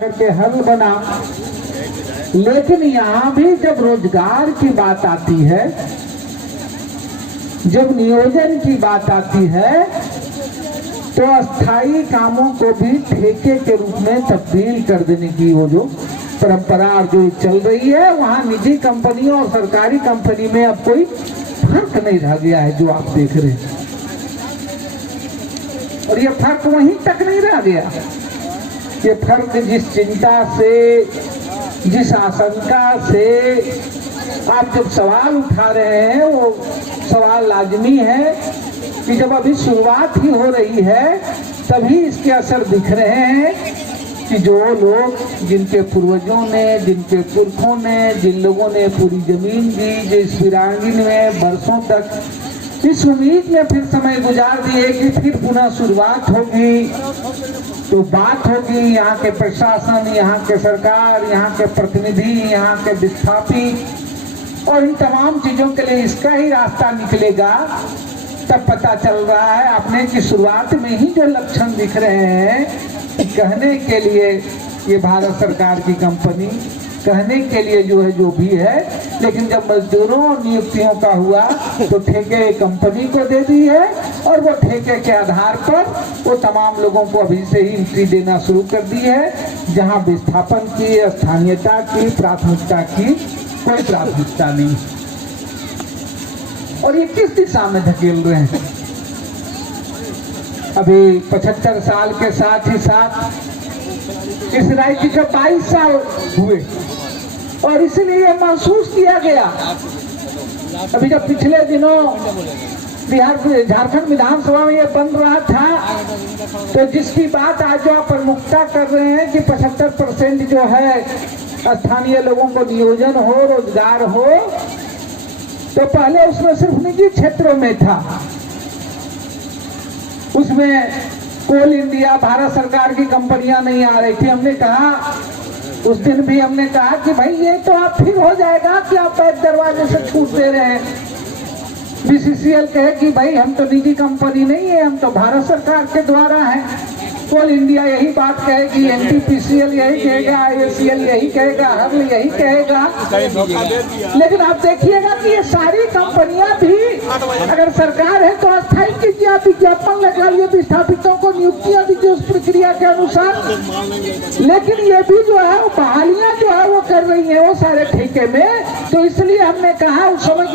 करके हल बना। लेकिन यहाँ भी जब रोजगार की बात आती है, जब नियोजन की बात आती है, तो अस्थायी कामों को भी ठेके के रूप में तब्दील कर देने की वो जो परंपरा जो चल रही है, वहाँ निजी कंपनियों और सरकारी कंपनी में अब कोई फर्क नहीं रह गया है जो आप देख रहे हैं। और ये फर्क वहीं तक नहीं रह गया। ये फर्क जिस चिंता से, जिस आशंका से आप जब सवाल उठा रहे हैं, वो सवाल लाजमी है कि जब अभी शुरुआत ही हो रही है तभी इसके असर दिख रहे हैं कि जो लोग, जिनके पूर्वजों ने, जिनके पुरखों ने, जिन लोगों ने पूरी जमीन दी, जिस वीरांगनी में बरसों तक इस उम्मीद में फिर समय गुजार दिए कि फिर पुनः शुरुआत होगी, तो बात होगी यहाँ के प्रशासन, यहाँ के सरकार, यहाँ के प्रतिनिधि, यहाँ के विस्थापित और इन तमाम चीजों के लिए इसका ही रास्ता निकलेगा। तब पता चल रहा है अपने की शुरुआत में ही जो लक्षण दिख रहे हैं, कहने के लिए ये भारत सरकार की कंपनी, कहने के लिए जो है जो भी है, लेकिन जब मजदूरों और नियुक्तियों का हुआ तो ठेके कंपनी को दे दी है और वो ठेके के आधार पर वो तमाम लोगों को अभी से ही एंट्री देना शुरू कर दी है, जहां विस्थापन की, स्थानीयता की, प्राथमिकता की कोई प्राथमिकता नहीं। और ये किस दिशा में धकेल रहे हैं? अभी 75 साल के साथ ही साथ इस राज्य के 22 साल हुए और इसलिए यह महसूस किया गया। अभी जब पिछले दिनों झारखंड विधानसभा में ये बन रहा था, तो जिसकी बात आज जो आप प्रमुखता कर रहे हैं कि 75% जो है स्थानीय लोगों को नियोजन हो, रोजगार हो, तो पहले उसमें सिर्फ निजी क्षेत्रों में था। उसमें कोल इंडिया, भारत सरकार की कंपनियां नहीं आ रही थी। हमने कहा, उस दिन भी हमने कहा कि भाई ये तो आप फिर हो जाएगा कि आप एक दरवाजे से छूट दे रहे हैं। बीसीसीएल कहे कि भाई हम तो निजी कंपनी नहीं है, हम तो भारत सरकार के द्वारा है। कोल इंडिया यही बात कहेगी, एनटीपीसीएल यही कहेगा, आईओसीएल यही कहेगा, हर्ल यही कहेगा। लेकिन आप देखिएगा कि ये सारी कंपनियां भी, अगर सरकार है तो अस्थायी कीजिए, आप विज्ञापन लगाइए, विस्थापितों को नियुक्तियां दीजिए उस प्रक्रिया के अनुसार। लेकिन ये भी जो है वो बहालियां जो है वो कर रही है वो सारे ठेके में। तो इसलिए हमने कहा उस समय